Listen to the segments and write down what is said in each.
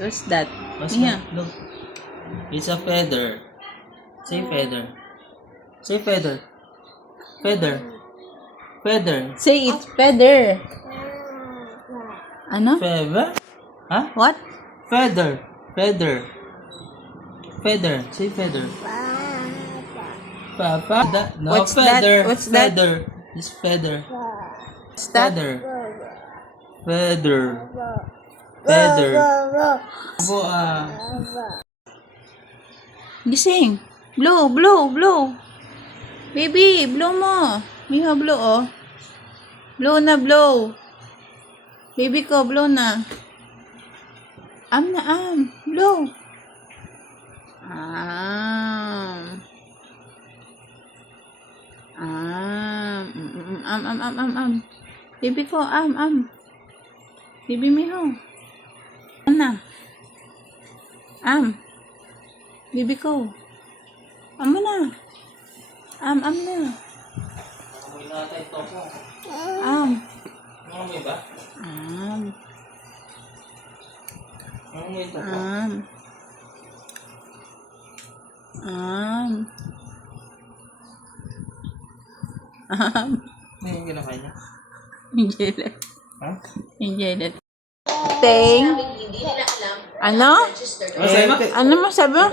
What's that? What's Yeah. that? Look. It's a feather. Say feather. Say feather. Feather. Feather. Say it's feather. Ano? Feather? Huh? What? Feather. Feather. Feather. Say feather. No, What's that? feather. What's that? Feather. It's feather. What's that? Feather. Feather. Feather. Gising. Blow, blow, blow. Baby, blow mo. Miho, blow, oh. Blow na, blow. Baby ko, blow na. Am na, am. Blow. Am. Am. Baby ko, am. Baby Miho. Am na. Am. Baby ko. Am mo na. Am na. May natay to ko. Am. May ba? Am. May to ko. Am. May yung ginakain niya? Enjoy it. Ha? Enjoy it. Ting. Ano? Ano mo sabi mo?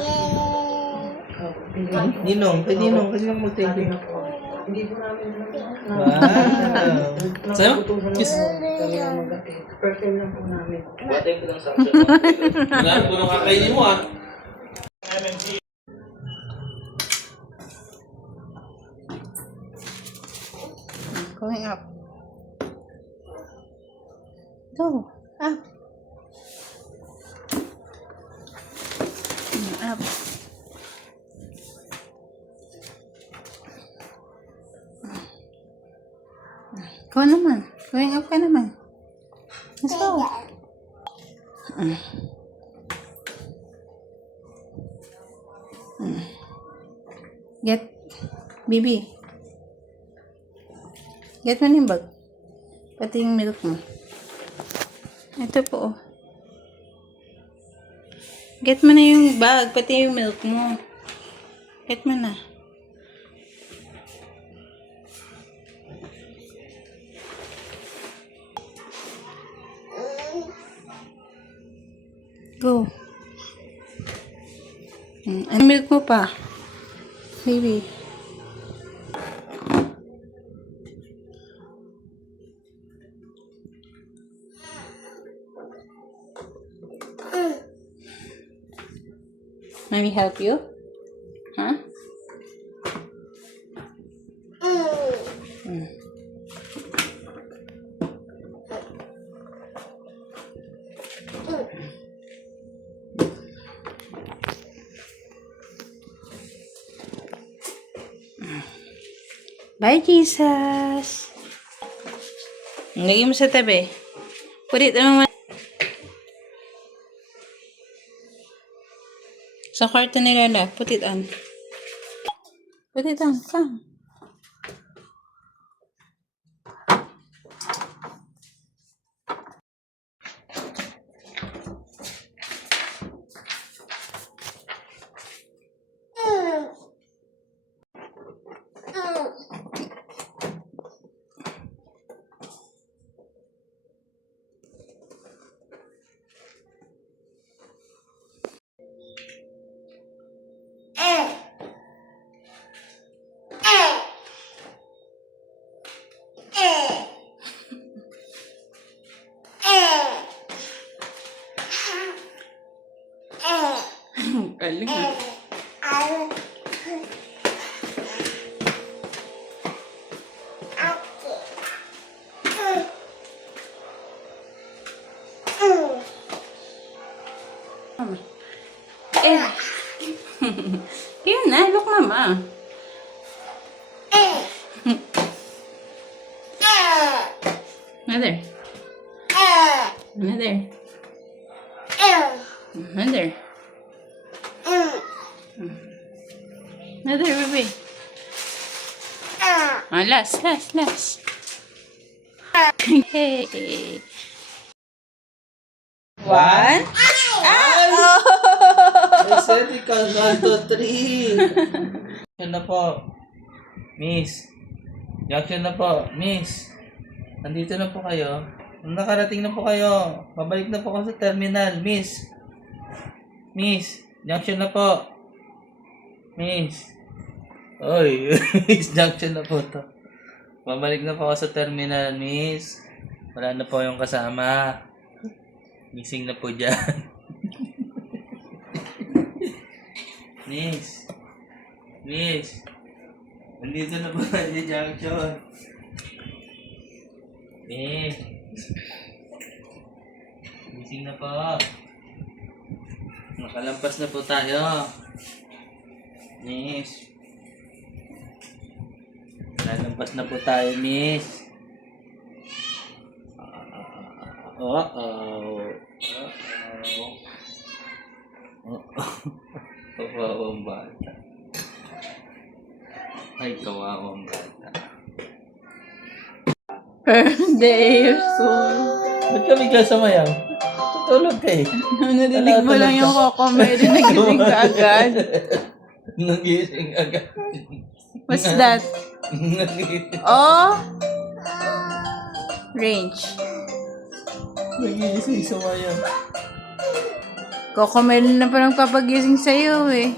Ninong. Kay Ninong. Kasi lang mag-take. Hindi po namin Wow. Sa'yo? Kiss. First time lang po namin. Batay ko lang sa action. Wala ko nung kakainin mo ah. Going up. Go. Up. Up. Go naman. Going up ka naman. Let's go. Get. Bibi. Get mo na yung bag. Pati yung milk mo. Ito po, oh. Get mo na yung bag. Pati yung milk mo. Get mo na. Go. Ano milk mo pa? Baby. Mommy help you? Huh? Bye, Jesus. Lagay mo sa tabi. Put it naman. Sa kwarto ni Lola. Put it on. Put it on. Come. Galing. Mama. Yun na, look mama. Another. Another. Another. Another, baby. Last. Hey. One. said we can count to 3. Yan na po. Miss. Reaction na po. Miss. Nandito na po kayo. Nakarating na po kayo. Babalik na po ako sa terminal. Miss. Miss. Reaction na po. Miss. Oy. Miss. Reaction na po to. Babalik na po ako sa terminal, Miss. Wala na po yung kasama. Missing na po dyan. Miss. Miss. Nandito na po tayo sa junction. Miss. Missing na po. Nakalampas na po tayo. Miss. Nakalampas na po tayo, Miss. Uh-oh. Kawawang bata. Ay, kawawang bata. Birthday, so... Ba't ka bigla sumayaw? Tutulog ka eh. Nadidig mo lang yung kokomay, nagising ka agad. Nagising agad. What's that? Nagising. Oh! Range. Nagising sumayaw. Kokomay na pa papagising sa'yo eh.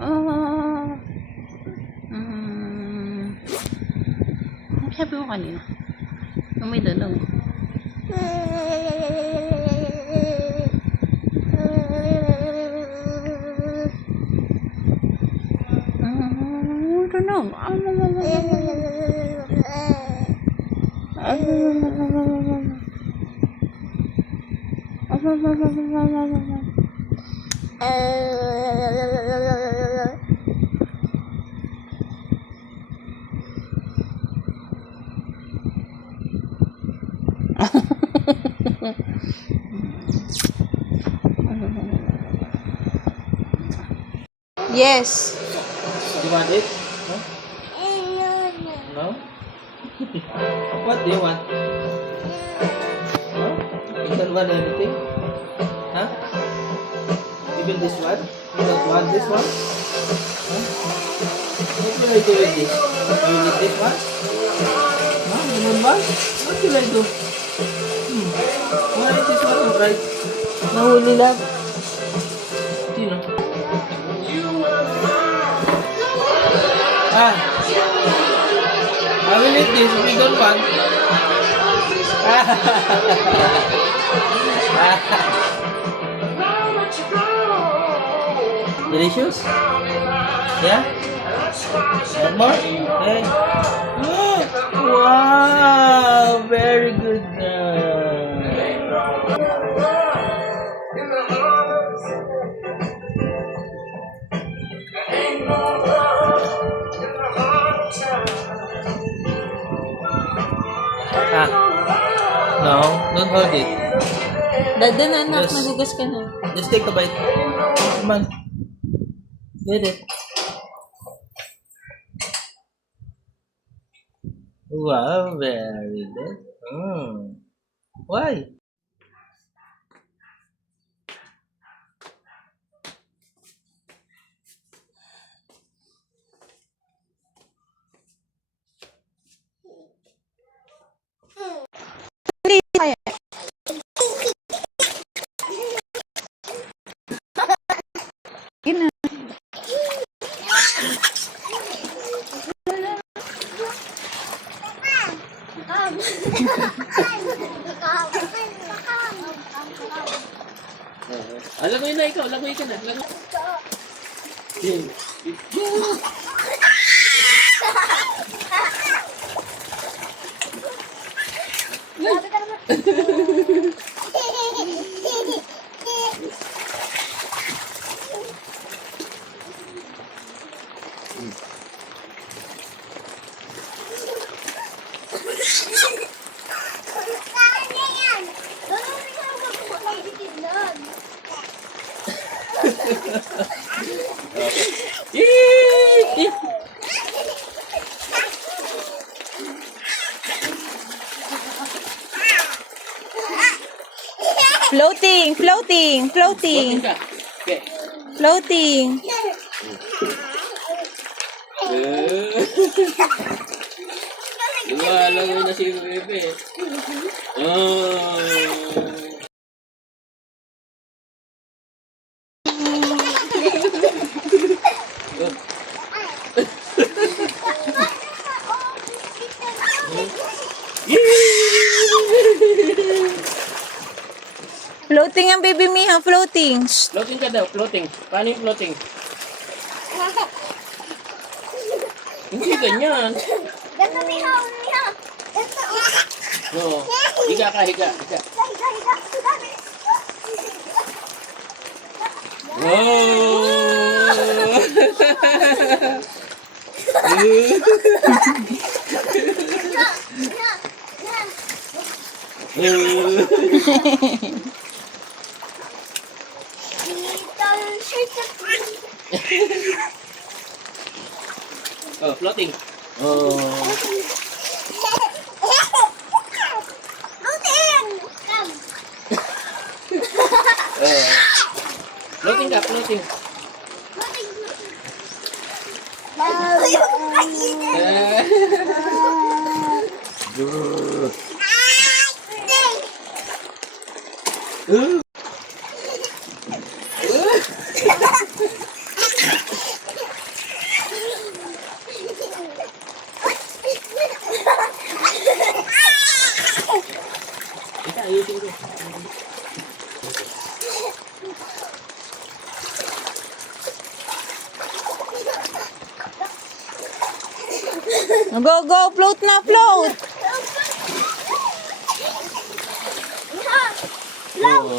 Oh. Ano sabi mo kanina? May dalang. Yes. You want it? No? No? What do you want? No? You don't want anything? Huh? Even this one? You don't want this one? Huh? What will I do with this? You need this one? No? You don't want? What will I do? Why is this one alright? Nahuli lang. Sino? Ah! I will eat this if you don't want. Delicious? Yeah? One more? Okay. Wow! Very good. Ah. No, don't hold it. Dada na anak, Yes. nagugas ka na. Just take a bite. Come on. Get it. Wow, very good. Why? Langoy na ikaw, langoy ka na. Langoy. Floating, floating, floating, ka. Okay. floating. Lumalangoy na si Bebe. Oh. Floating ang baby Miha, floating. Shh. Floating ka daw, floating. Paano yung floating? Hindi ganyan. No. Higa ka, higa. Higa. Oh, floating. Oh. Floating ka, floating. Ika, ayusin ko. Go, go, float na, float. Oh.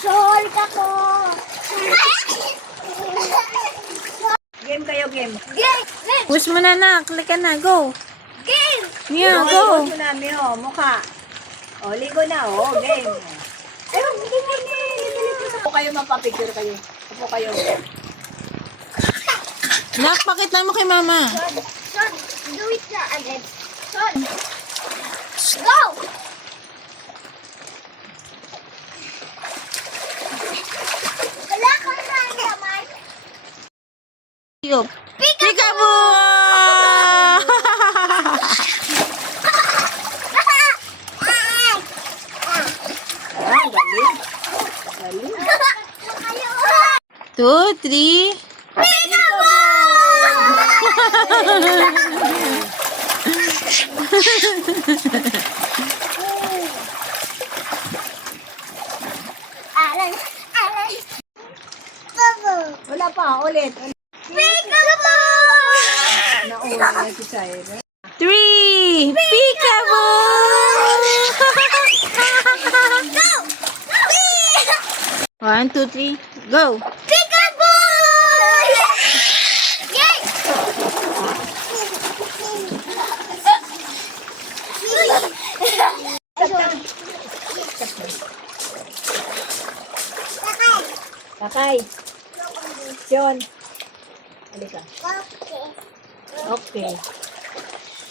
Sol ka ko! Game kayo, game. Game! Game! Push mo na na, click ka na, go. Game! Mia, Go! go. Mo namin, oh, mukha. Oh, ligo na, oh, game. Ay, hindi mo ni. Upo kayo, mapapicture kayo. Upo kayo. Nak, pakita mo kay mama. Son, do it na agad. Son! Go! Wala kang naman. Yup. Peekaboo! Ah, galing. Galing. 2, 3. Alan! Alan! Bubble! Wala pa, ulit. Peekaboo! Nauna na si Syra. 3. Peekaboo! Go! 1, 2, 3. Go. Peekaboo! Yay! Kakay. Sion. Halika. Okay.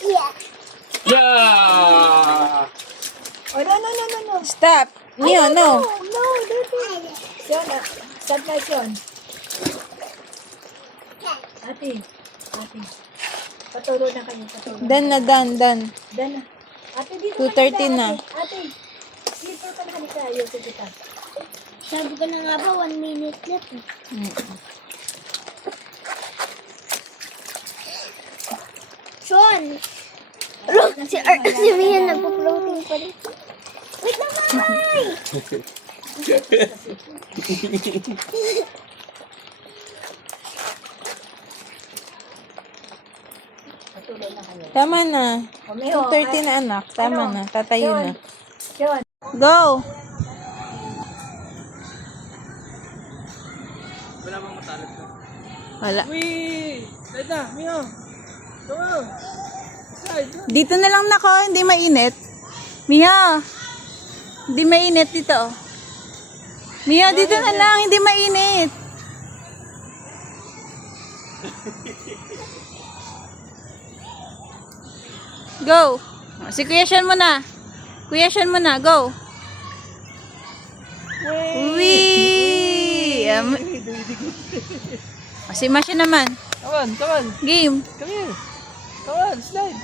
Yeah. Yeah! Oh, no. Stop. Mia, no. No, don't do it. Sion, stop na Sion. Ate. Paturo na kayo, paturo. Done na, done. Dan na. Ate, dito 2:30 na. Ate, dito ka na halika. Ayusin kita. Sabi ko na nga ba, 1 minute left. Sean! Look, si Mia nagpo-floating pa rin. Wait lang, mamay! Paturo na kayo. Tama na. Kumiho. 2:30 na, anak. Tama na. Tatayo na. Sion. Go. Wala bang matalas na? Wala. Wee! Slide na, Mio. Come on. Slide. Dito na lang nako, hindi mainit. Mia, hindi mainit dito. Mia, dito na lang, hindi mainit. Go. Si Kuya Sean mo na. Kuya Sean mo na, go. Wee! Si Masya naman. Come on, come on. Game. Come here. Come on, slide.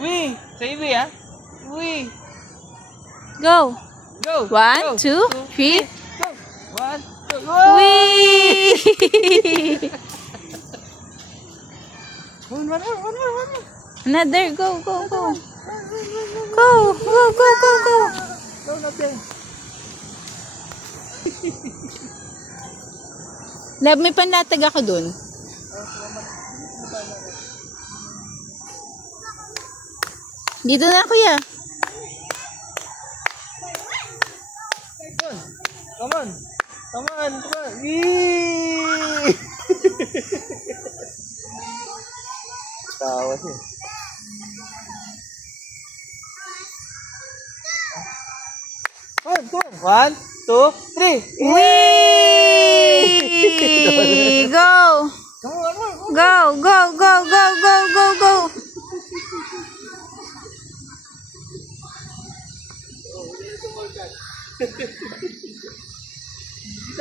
Wee! Sa ibi, ah. Wee! Go. Go! 1, 2, 3. Go! 1, 2, go! Wee! One more. Another, go. Go, go, go. Go natin. Love, may panlatag ako dun. Dito na, kuya. Come on. Yee! Tawa siya. Come on. 1, 2, 3. Wee! Go! Go.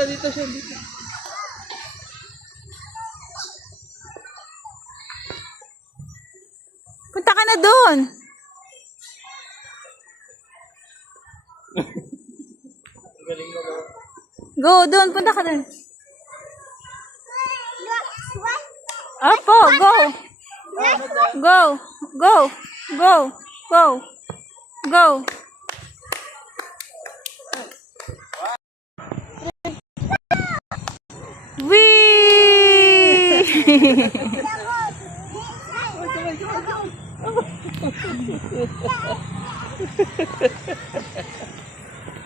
Dito siya, dito. Punta ka na dun. Go, dun. Punta ka dun. Opo, go. Go. Wee!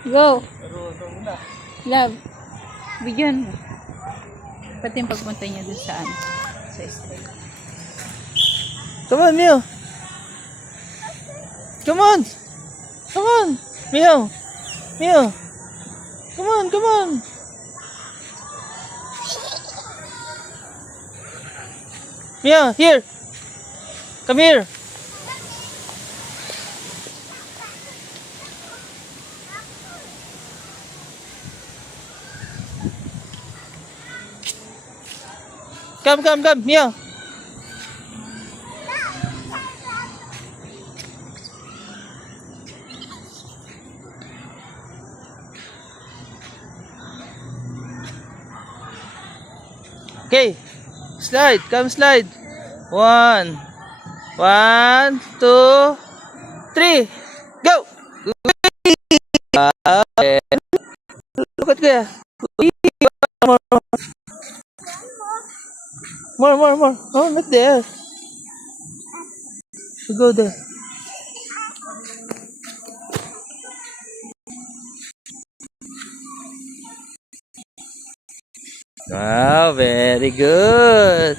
Go. Love. Bigyan mo. Pati yung pagpunta niya dun saan? Sa street. Come on, Mio. Come on, Mio. Come on. Mia, here. Come here. Come, Mia. Okay. Slide, come slide. 1, 2, 3. Go. Look at Kuya. More. Oh, not there. You go there. Wow, very good.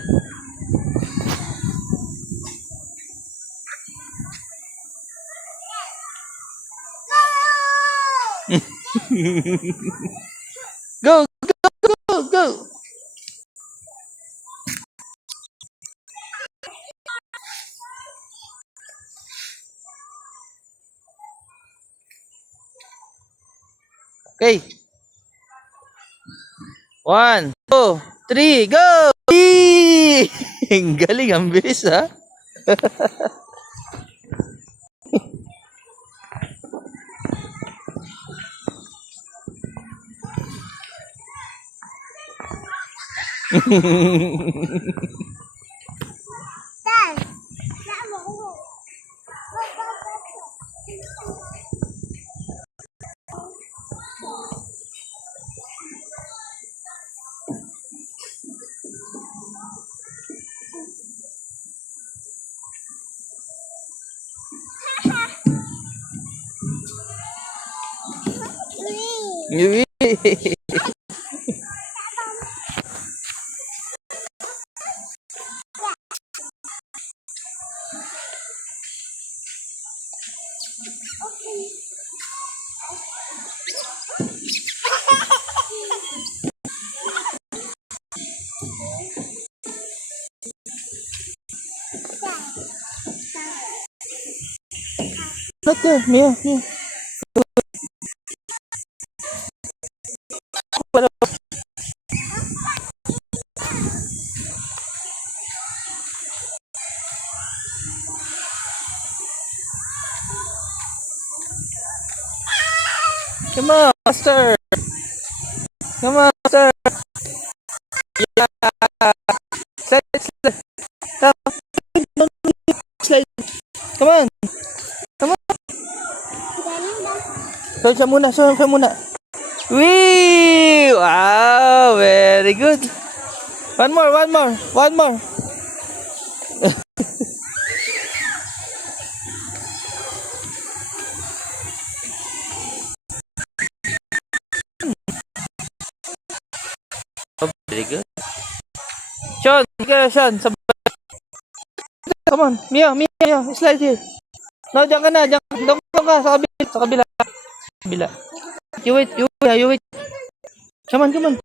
Go. Okay. 1, 2, 3, go! Yee! Ang galing, ang bilis ha. Yee! Not there, Mia, Mia. Come on, master. Come on, master. Yeah. Slide, slide. Slide. Come on. Come on. Siya muna, siya muna. Wee! Wow, very good. One more, one more, one more. Oh, very good. Sean, sige, Sean. Come on, Mia, Mia, slide here. No, diyan ka na, diyan ka, sa kabila, sa kabila. Kabila. You wait, you wait. Come on, come on.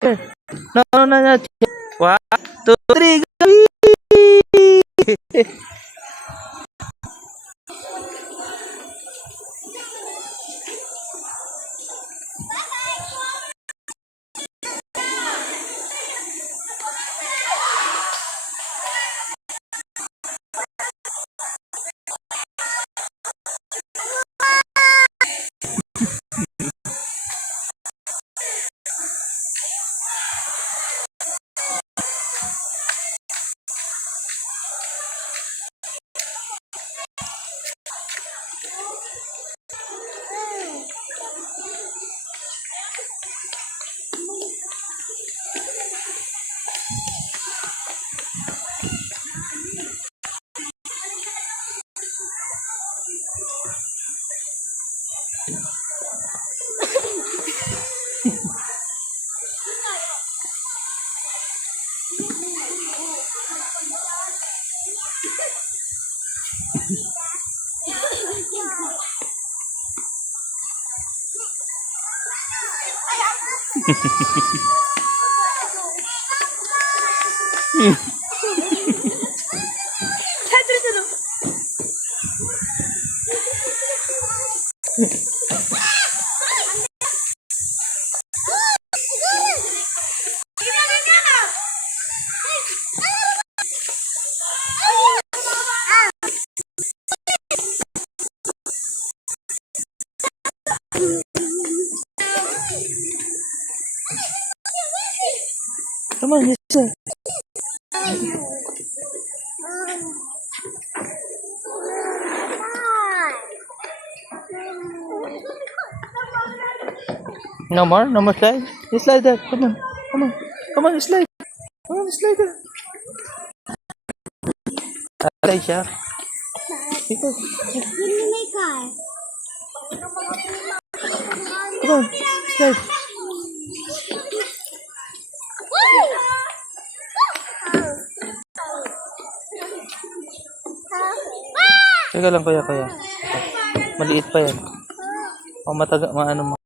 Here. No. 1, 2, 3, go! Come on, yes, sir. No more slide. You slide there. Come on, you slide. Come on, you slide there. Slide siya. Ikaw. Come on, slide. Teka lang, kuya. Maliit pa yan. O maano mo.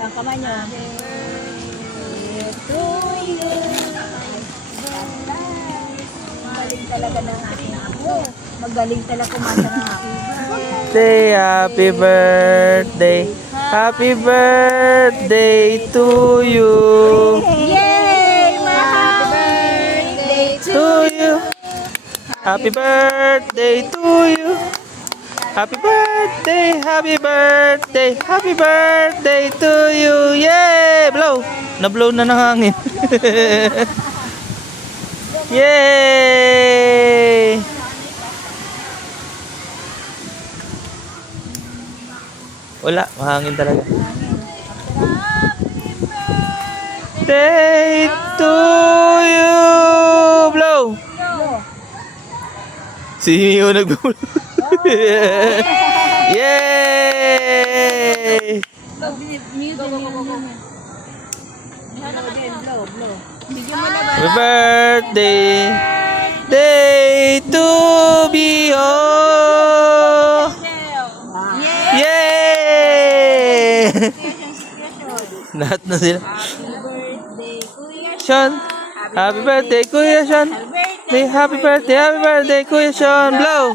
Ang kamay niyo. Magaling talaga ng aking ako. Magaling talaga kumanta ng aking. Happy birthday. Happy birthday to you. Yay! Happy birthday To you. Happy birthday to you. Happy birthday, happy birthday, happy birthday to you. Yay! Blow! Na-blow na ng hangin. Yay! Wala, mahangin talaga. Day to you. Blow! Si Mio nag-blow. Yay! Happy birthday day to Bio. Yay! Lahat na sila. Sean, happy birthday Kuya Sean. Happy birthday Kuya Sean. Blow.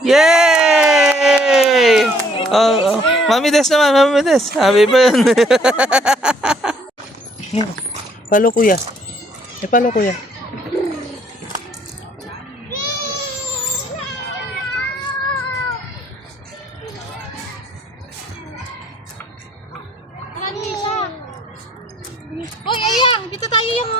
Yay! Oh, oh. Mami Des naman, Mami Des. Happy birthday. Palo kuya. Palo kuya. Hoy, ayang! Dito tayo yung...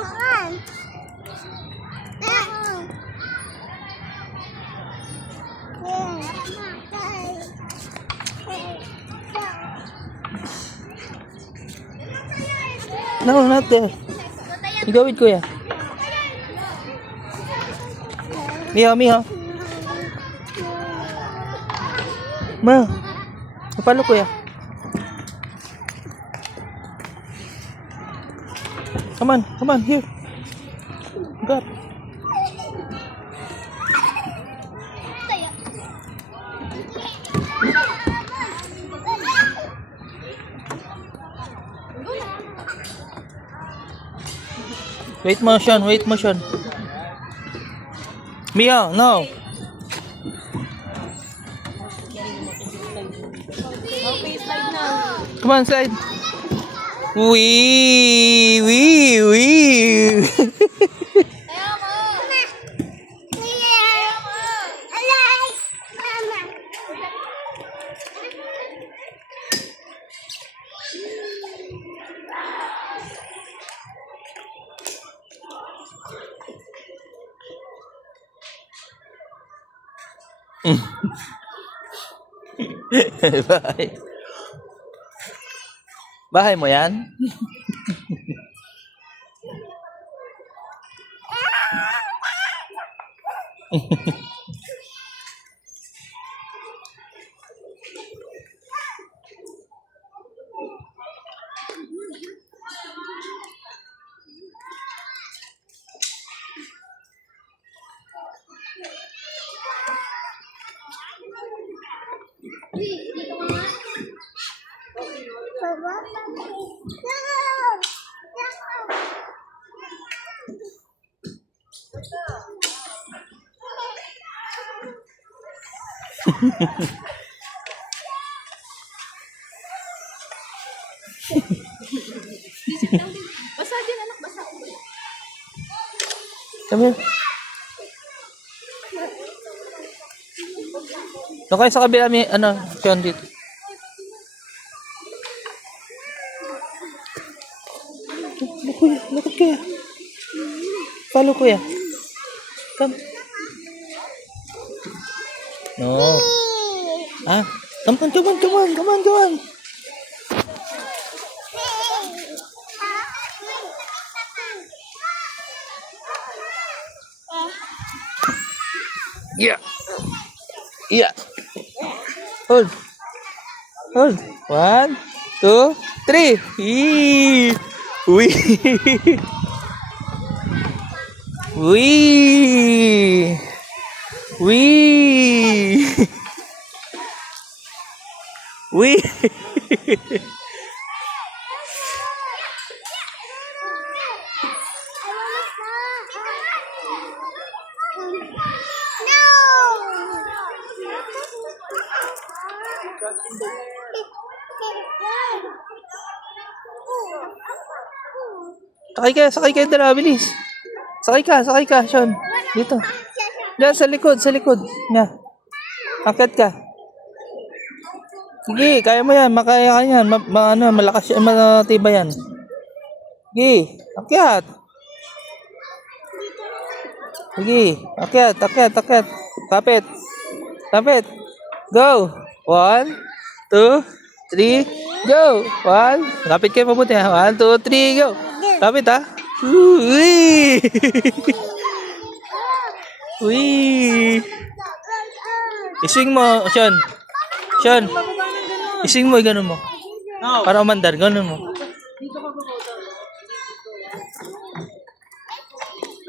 No, not there. You go with kuya. Miho. Ma. Palo kuya. Come on, here. Go. Wait mo, Sean. Mia, no. Come on, slide. Wee. Bye. Bahay mo yan? Basa din, anak, basa. Come here. Doon kayo sa kabila, may Sean dito. Lakad kuya. Follow kuya. Come. No. Ah, come on. Yeah. Hold. 1, 2, 3. Wee. Sakay ka, dala, bilis. Sakay ka, Sean. Dito. Diyan, sa likod, sa likod. Yan. Akit ka. Sige, kaya mo yan. Makaya ka yan. Malakas yan. Matibay yan. Sige, akyat. Sige, akyat. Kapit. Go. 1, 2, 3, go. 1. Kapit kayo mabuti ha. 1, 2, 3, go. Kapit ha. Uy. Uy. Iswing mo, Sean. Iswing mo, ganun mo. Para umandar, ganun mo.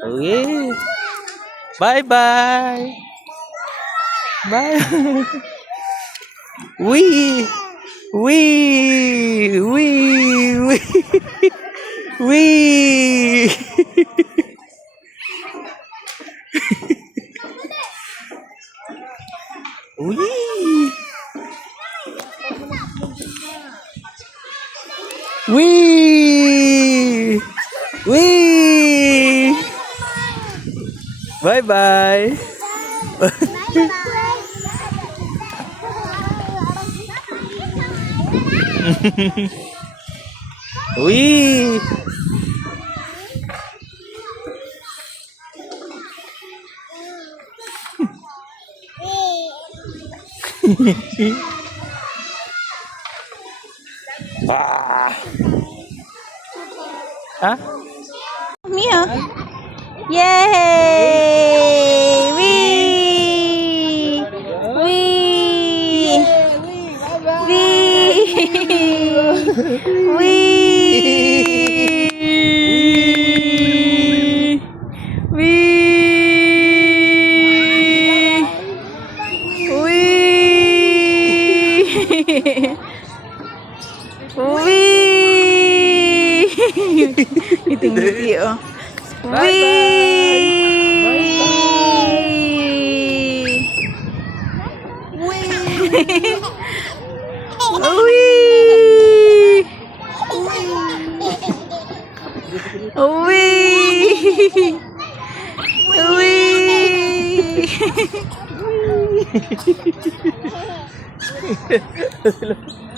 Okay. Bye-bye. Bye. Wee. Wee. Bye-bye. Wee. Hah? Mia. Yay! Wee! Wee! Wee! Wee! Wee! Ngiting-ngiti oh.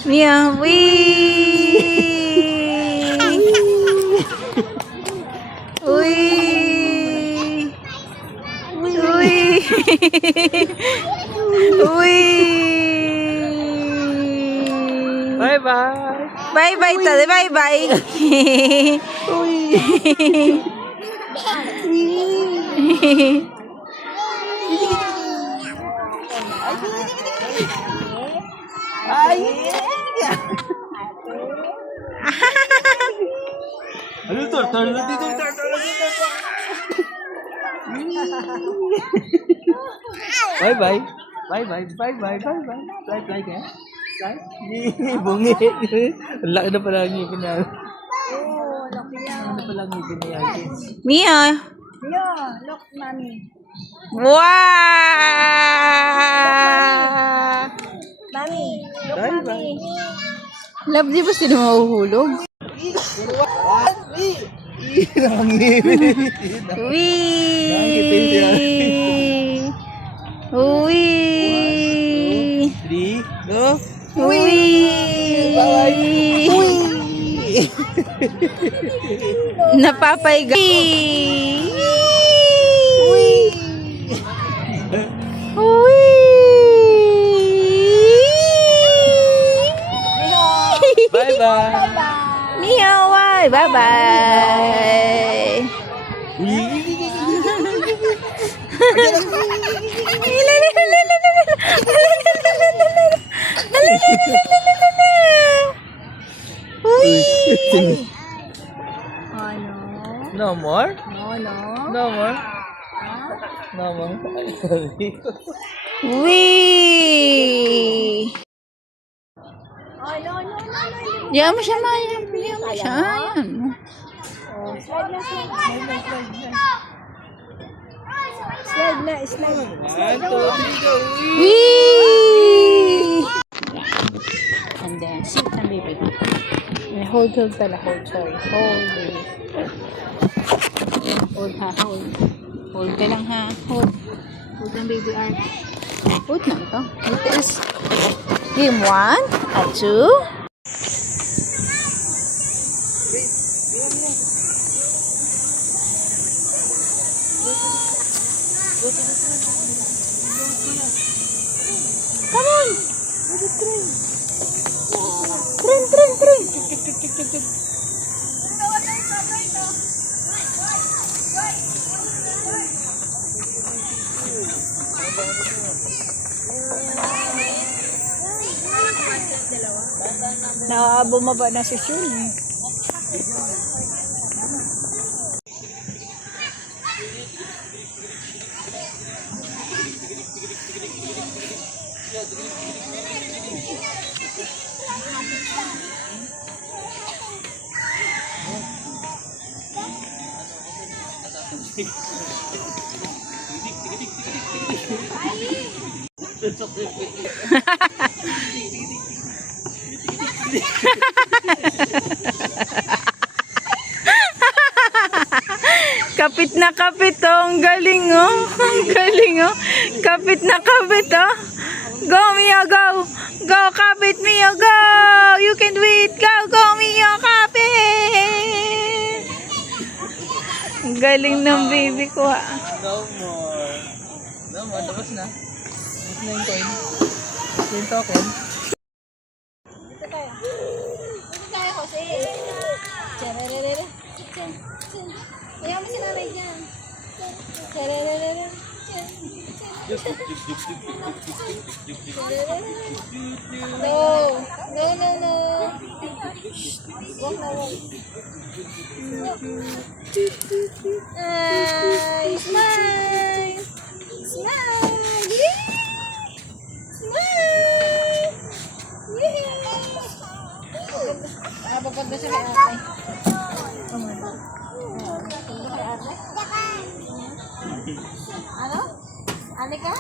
Mia, wee! Wee! Wee! Wee! Bye-bye. Bye-bye, tali. Bye-bye. Ano to? Talo dito. Bye-bye. Bye-bye ka. Bye. Bungi. Ang laki na pala ang ngipin na. Oh, laki yan. Ano pala ang ngipin na yan? Mia. Yo, look, mami. Wow! Mami, look, Bye-bye. mami. Love, di ba sila mahuhulog? Ang ngipin. Wee! Wee! 3, go. Wee! Napapaiga. Wee! Bye-bye. Meow! Bye-bye! Ano? No more? No. No more? No more? Wee! No. Diyan mo siya, Maya. Diyan mo siya. Ayan. Oh, slide na. Slide. 1, 2, 3, go. Wee! And then, sit na, baby. Hold pala. Hold, sorry. Hold, baby. Hold ha, hold. Hold ka lang ha. Hold. Huwag ng baby art. Huwag na ito. Ito is game 1 at 2. Come on! Train. Bumaba na si Shun. Kapit na kapit oh. Ang galing oh. Ang galing oh. Kapit na kapit oh. Go Mia, go. Go kapit Mia, go. You can do it. Go Mia, kapit. Ang galing ng baby ko ah. No more. No more. Tapos na. Tapos na yung coin. Tapos na yung token. Kaya ko si... Charararara. Kaya mo si nanay dyan. Charararara. No. Walk na walk. Ay, smile. Smile. Yay! Smile. Yay! Papunta siya kay ate. Ano? Ano ka?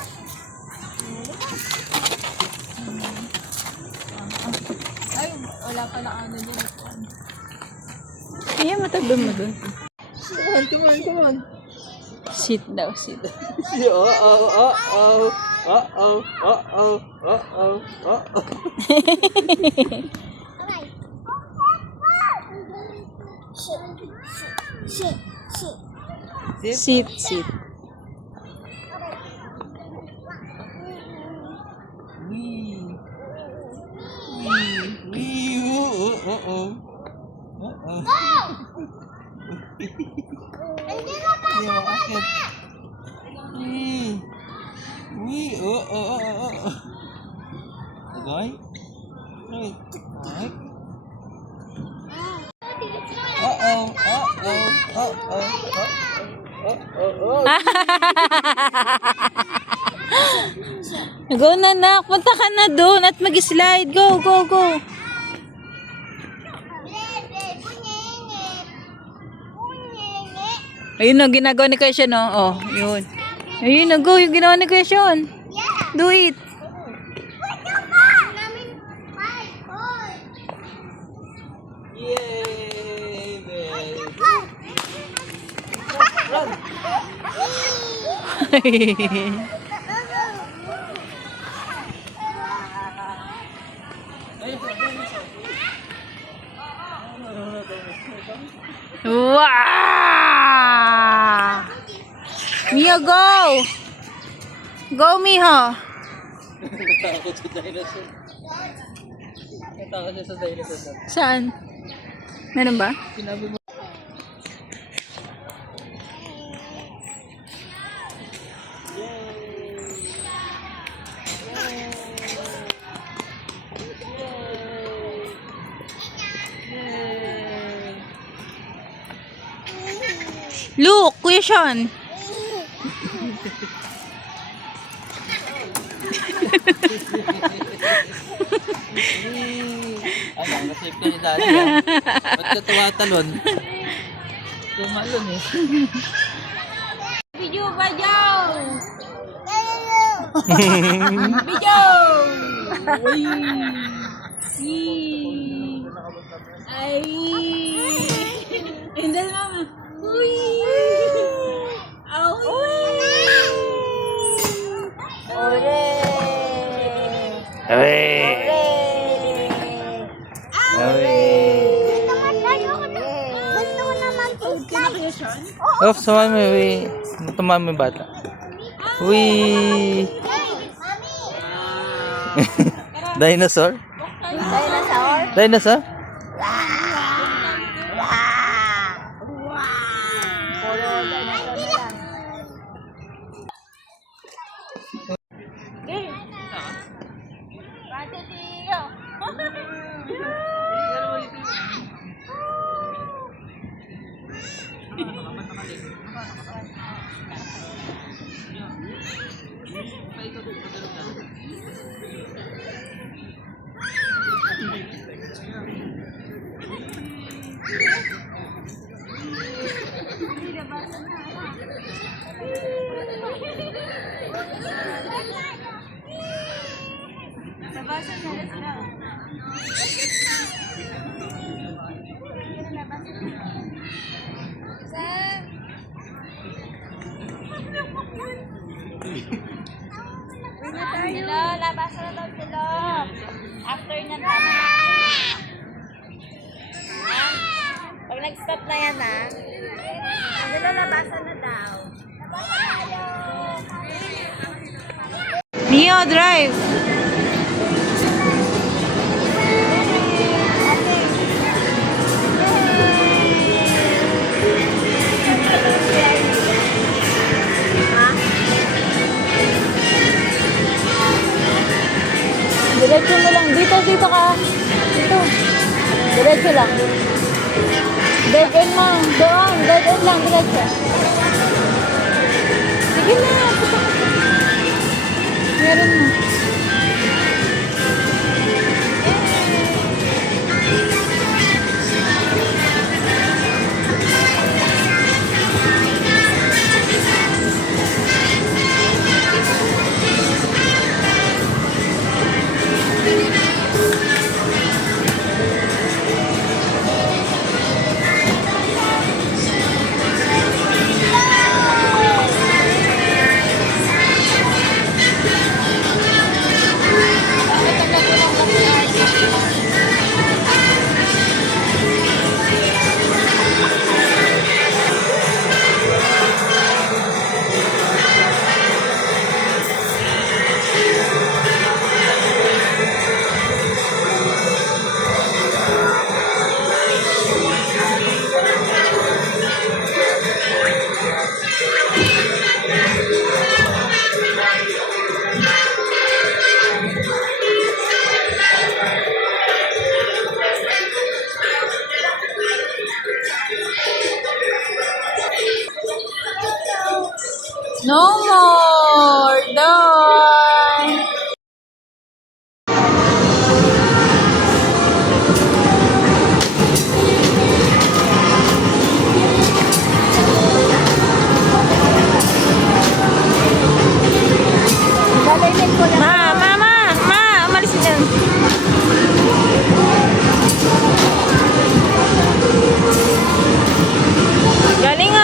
Ay, wala pala ano dyan. Ayan, matagdon mo dun. Come on. Sit daw, sit. Sit. Go na nak, punta ka na doon at mag-slide. Go. Ayun na, ginagawa ni Kuya Sean, oh. Yun. Ayun na, go. Yung ginawa ni Kuya Sean. Do it. Yay! Wow! Mia, go! Go, Miha! Natakot sa dinosaur. Natakot siya sa dinosaur. Saan? Meron ba? Sinabi mo. Look, Kuya Sean. Ano, nasave ka ni Daddy ah. Ba't ka tumatalon? Tumalon eh. Video ba dyan? Video! Ay! Hindi naman. Uy! Hooray! Hooray! Hooray! Gusto ko naman slide. Oh, sumami, uwi. Tumami yung bata. Uwi! Dinosaur? Dinosaur? Dinosaur? Puro dinosaur na lang. Silo, labasan na daw silo. After niyan, tama na. Pag nag-stop na yan, ha? Sila labasan na daw. Mio, drive! Diretso mo lang. Dito ka. Dito. Diretso lang. Dead end lang. Doon. Dead end lang. Diretso. Sige na. Meron na. No more! Done! Gagawin ko lang. Ma! Umalis ka dyan. Galing ah!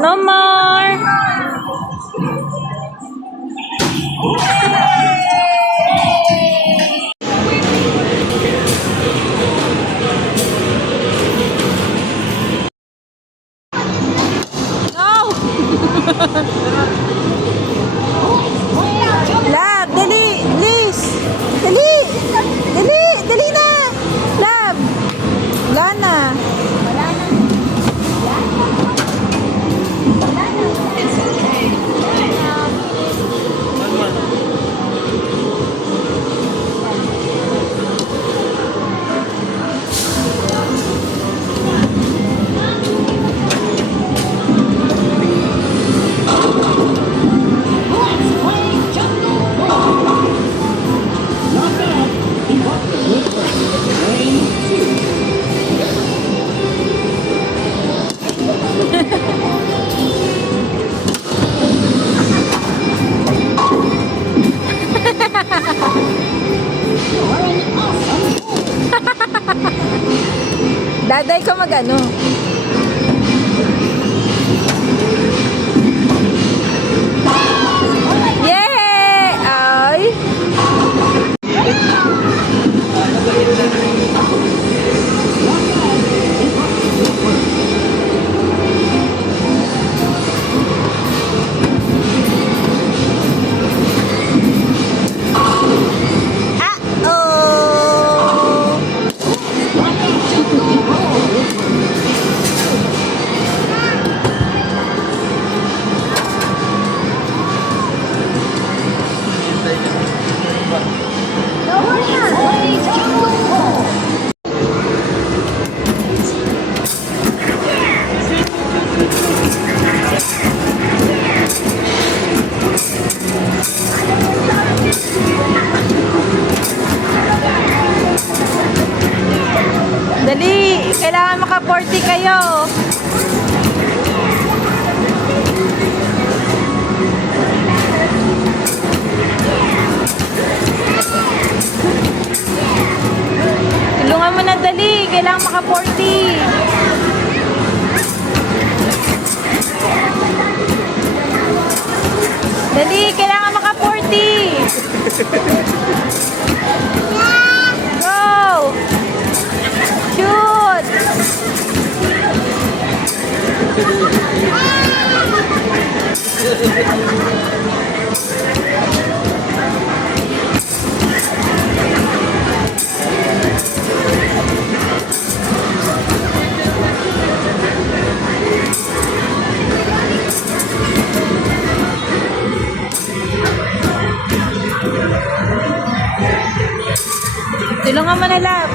No more! No! Lab, dali! Please! Dali! Dali! Dali na! Lab! Wala na. Wala na. Day ka mag-ano. Yay! Ay! Ah-oh! Dali! Kailangan maka-40 kayo! Tulungan mo na dali! Kailangan maka-40! Dali! Kailangan maka-40! Go! Shoot! Tulungan mo na, love.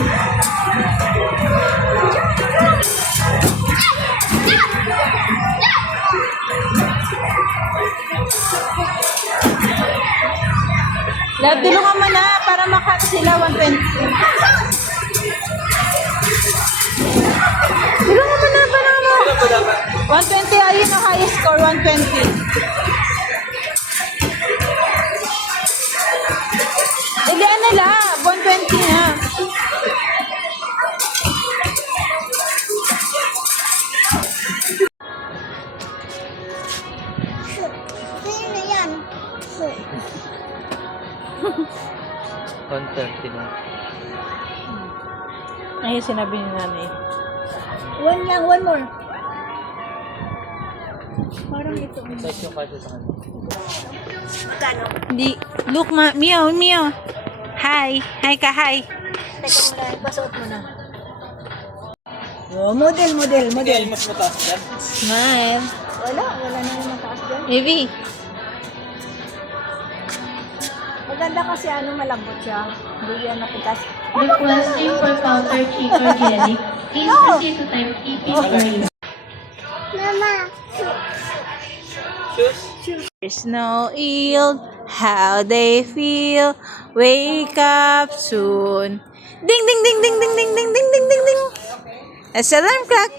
Love, tulungan mo na para maka sila 120. Tulungan mo na para mo. 120 ayun ang highest score, 120. Dalian na love, 120 na. Sino na yan? 130 na. Ayun sinabi ni nanay. One lang, one more. Parang ito. Size yung kasi sa kanya. Magkano? Hindi. Look, Mio, Mio. Hi. Hi ka, hi. Teka muna, ipasuot mo na. Oh, model. Mas mataas dyan. Smile. Wala na yung mataas dyan. Maybe. Maganda kasi malambot siya. Hindi yan napitas. Requesting for counter cheaper jelly. Please proceed to type EP for you. Mama. Shoes? There's no ill, how they feel. Wake up soon. Ding ding ding ding ding ding ding ding ding ding ding. That's alarm clock.